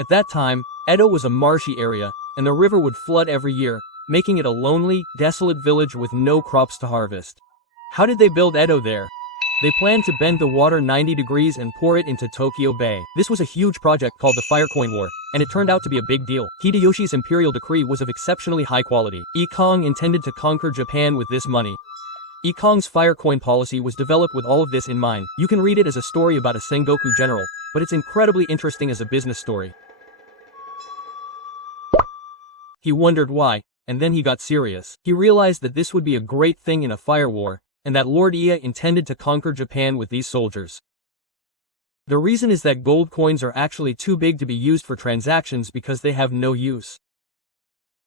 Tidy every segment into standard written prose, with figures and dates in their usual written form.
At that time, Edo was a marshy area, and the river would flood every year, making it a lonely, desolate village with no crops to harvest. How did they build Edo there? They planned to bend the water 90 degrees and pour it into Tokyo Bay. This was a huge project called the Fire Coin War, and it turned out to be a big deal. Hideyoshi's imperial decree was of exceptionally high quality. Ikong intended to conquer Japan with this money. Ikong's fire coin policy was developed with all of this in mind. You can read it as a story about a Sengoku general, but it's incredibly interesting as a business story. He wondered why, and then he got serious. He realized that this would be a great thing in a fire war, and that Lord Iya intended to conquer Japan with these soldiers. The reason is that gold coins are actually too big to be used for transactions because they have no use.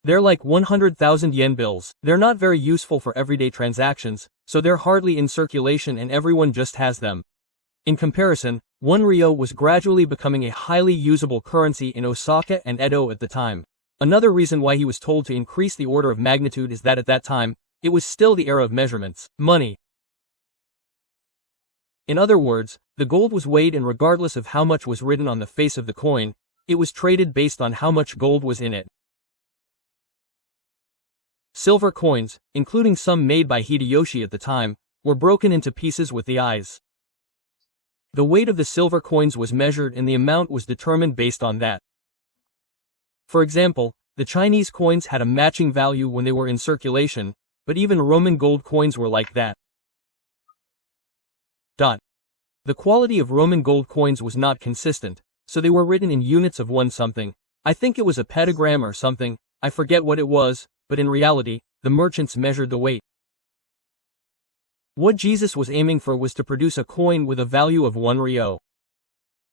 They're like 100,000 yen bills. They're not very useful for everyday transactions, so they're hardly in circulation and everyone just has them. In comparison, 1 ryo was gradually becoming a highly usable currency in Osaka and Edo at the time. Another reason why he was told to increase the order of magnitude is that at that time, it was still the era of measurements, money. In other words, the gold was weighed and regardless of how much was written on the face of the coin, it was traded based on how much gold was in it. Silver coins, including some made by Hideyoshi at the time, were broken into pieces with the eyes. The weight of the silver coins was measured and the amount was determined based on that. For example, the Chinese coins had a matching value when they were in circulation, but even Roman gold coins were like that. The quality of Roman gold coins was not consistent, so they were written in units of 1 something. I think it was a petagram or something, I forget what it was, but in reality, the merchants measured the weight. What Jesus was aiming for was to produce a coin with a value of 1 ryo.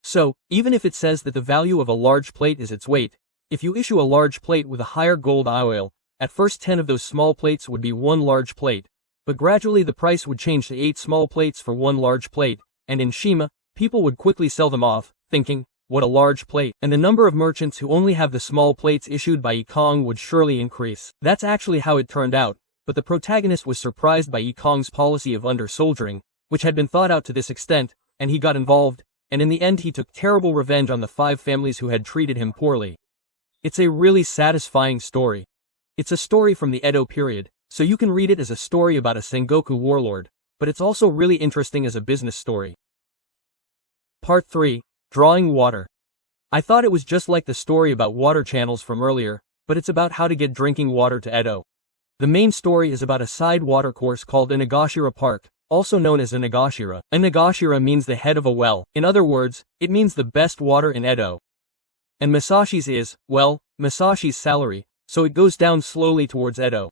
So, even if it says that the value of a large plate is its weight, if you issue a large plate with a higher gold alloy, at first 10 of those small plates would be 1 large plate, but gradually the price would change to 8 small plates for 1 large plate, and in Shima, people would quickly sell them off, thinking, what a large plate, and the number of merchants who only have the small plates issued by Ikong would surely increase. That's actually how it turned out, but the protagonist was surprised by Ikong's policy of under-soldiering, which had been thought out to this extent, and he got involved, and in the end he took terrible revenge on the 5 families who had treated him poorly. It's a really satisfying story. It's a story from the Edo period, so you can read it as a story about a Sengoku warlord, but it's also really interesting as a business story. Part 3. Drawing water. I thought it was just like the story about water channels from earlier, but it's about how to get drinking water to Edo. The main story is about a side watercourse called Inagashira Park, also known as Inagashira. Inagashira means the head of a well. In other words, it means the best water in Edo. And Masashi's is, well, Masashi's salary, so it goes down slowly towards Edo.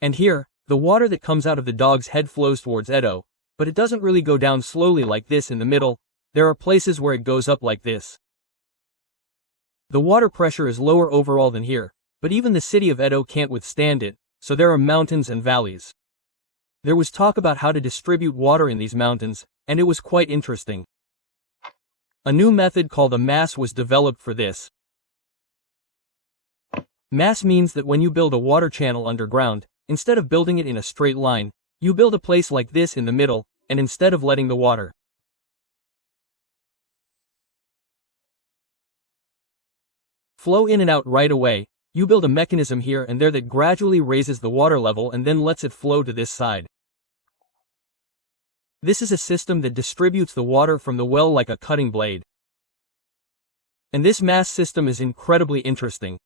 And here, the water that comes out of the dog's head flows towards Edo, but it doesn't really go down slowly like this in the middle, there are places where it goes up like this. The water pressure is lower overall than here, but even the city of Edo can't withstand it, so there are mountains and valleys. There was talk about how to distribute water in these mountains, and it was quite interesting. A new method called a mass was developed for this. Mass means that when you build a water channel underground, instead of building it in a straight line, you build a place like this in the middle, and instead of letting the water flow in and out right away, you build a mechanism here and there that gradually raises the water level and then lets it flow to this side. This is a system that distributes the water from the well like a cutting blade. And this mass system is incredibly interesting.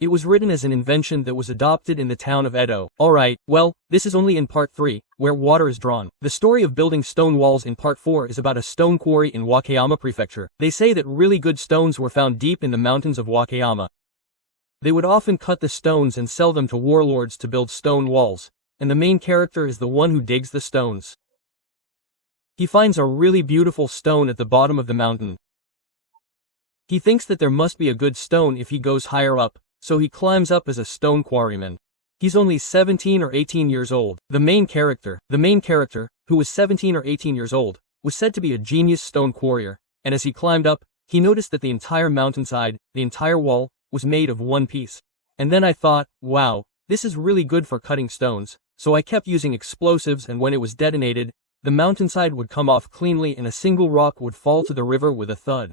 It was written as an invention that was adopted in the town of Edo. Alright, well, this is only in part 3, where water is drawn. The story of building stone walls in part 4 is about a stone quarry in Wakayama Prefecture. They say that really good stones were found deep in the mountains of Wakayama. They would often cut the stones and sell them to warlords to build stone walls, and the main character is the one who digs the stones. He finds a really beautiful stone at the bottom of the mountain. He thinks that there must be a good stone if he goes higher up, so he climbs up as a stone quarryman. He's only 17 or 18 years old. The main character, who was 17 or 18 years old, was said to be a genius stone quarrier, and as he climbed up, he noticed that the entire mountainside, the entire wall, was made of one piece. And then I thought, wow, this is really good for cutting stones, so I kept using explosives, and when it was detonated, the mountainside would come off cleanly and a single rock would fall to the river with a thud.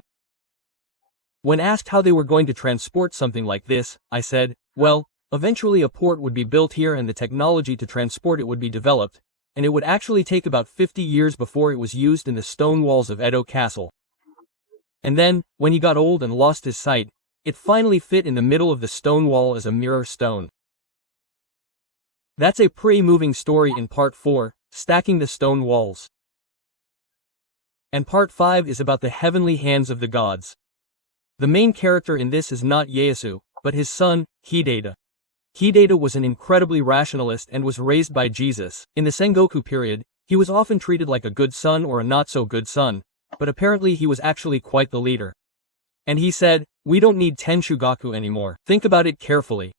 When asked how they were going to transport something like this, I said, well, eventually a port would be built here and the technology to transport it would be developed, and it would actually take about 50 years before it was used in the stone walls of Edo Castle. And then, when he got old and lost his sight, it finally fit in the middle of the stone wall as a mirror stone. That's a pretty moving story in part 4, stacking the stone walls. And part 5 is about the heavenly hands of the gods. The main character in this is not Ieyasu, but his son, Hideida. Hideida was an incredibly rationalist and was raised by Jesus. In the Sengoku period, he was often treated like a good son or a not-so-good son, but apparently he was actually quite the leader. And he said, we don't need Tenshugaku anymore. Think about it carefully.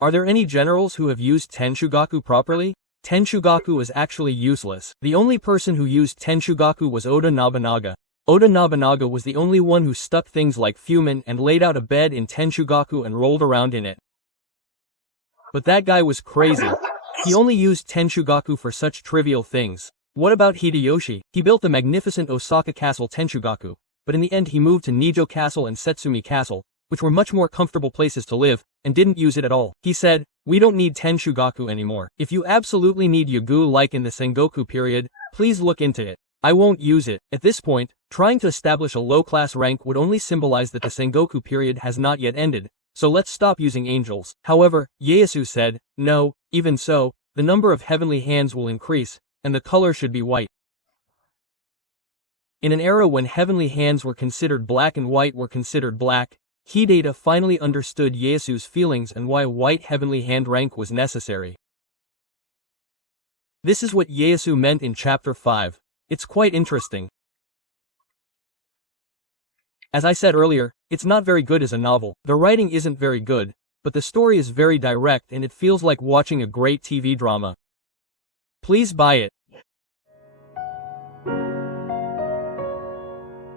Are there any generals who have used Tenshugaku properly? Tenshugaku is actually useless. The only person who used Tenshugaku was Oda Nobunaga. Oda Nobunaga was the only one who stuck things like fumin and laid out a bed in Tenshugaku and rolled around in it. But that guy was crazy. He only used Tenshugaku for such trivial things. What about Hideyoshi? He built the magnificent Osaka Castle Tenshugaku, but in the end he moved to Nijo Castle and Setsumi Castle, which were much more comfortable places to live, and didn't use it at all. He said, we don't need Tenshugaku anymore. If you absolutely need Yugu like in the Sengoku period, please look into it. I won't use it. At this point, trying to establish a low-class rank would only symbolize that the Sengoku period has not yet ended, so let's stop using angels. However, Ieyasu said, no, even so, the number of heavenly hands will increase, and the color should be white. In an era when heavenly hands were considered black and white were considered black, Hideida finally understood Ieyasu's feelings and why a white heavenly hand rank was necessary. This is what Ieyasu meant in chapter 5. It's quite interesting. As I said earlier, it's not very good as a novel. The writing isn't very good, but the story is very direct and it feels like watching a great TV drama. Please buy it.